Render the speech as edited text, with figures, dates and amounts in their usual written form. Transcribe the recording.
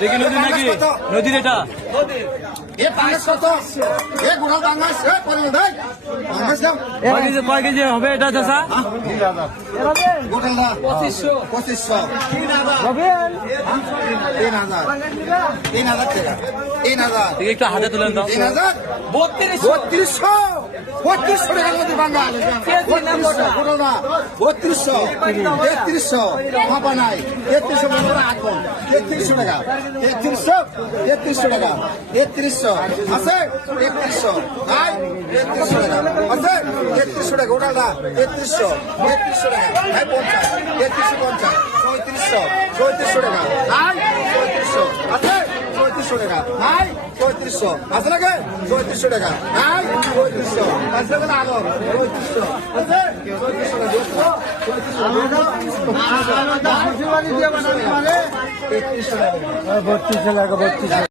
দেখি নদী নাকি নদীর এটা কয় কেজি হবে এটা চাষা? 2500 দেখি একটু হাতে তুলেন তো। 3200 টাকা নদী বাংলা 3200 ফাঁপা নাই 3300 আগুন 3300 টাকা 3300 টাকা 3300 আছে 3300 ভাই 3300 টাকা আছে 3300 টাকা ওটা না 3300 টাকা ভাই 50 3350 3400 টাকা ভাই 3400 আছে 3400 টাকা ভাই 3400 আছে নাকি 3400 টাকা ভাই 3400 আছে না আলো 3400 আছে 3400 টাকা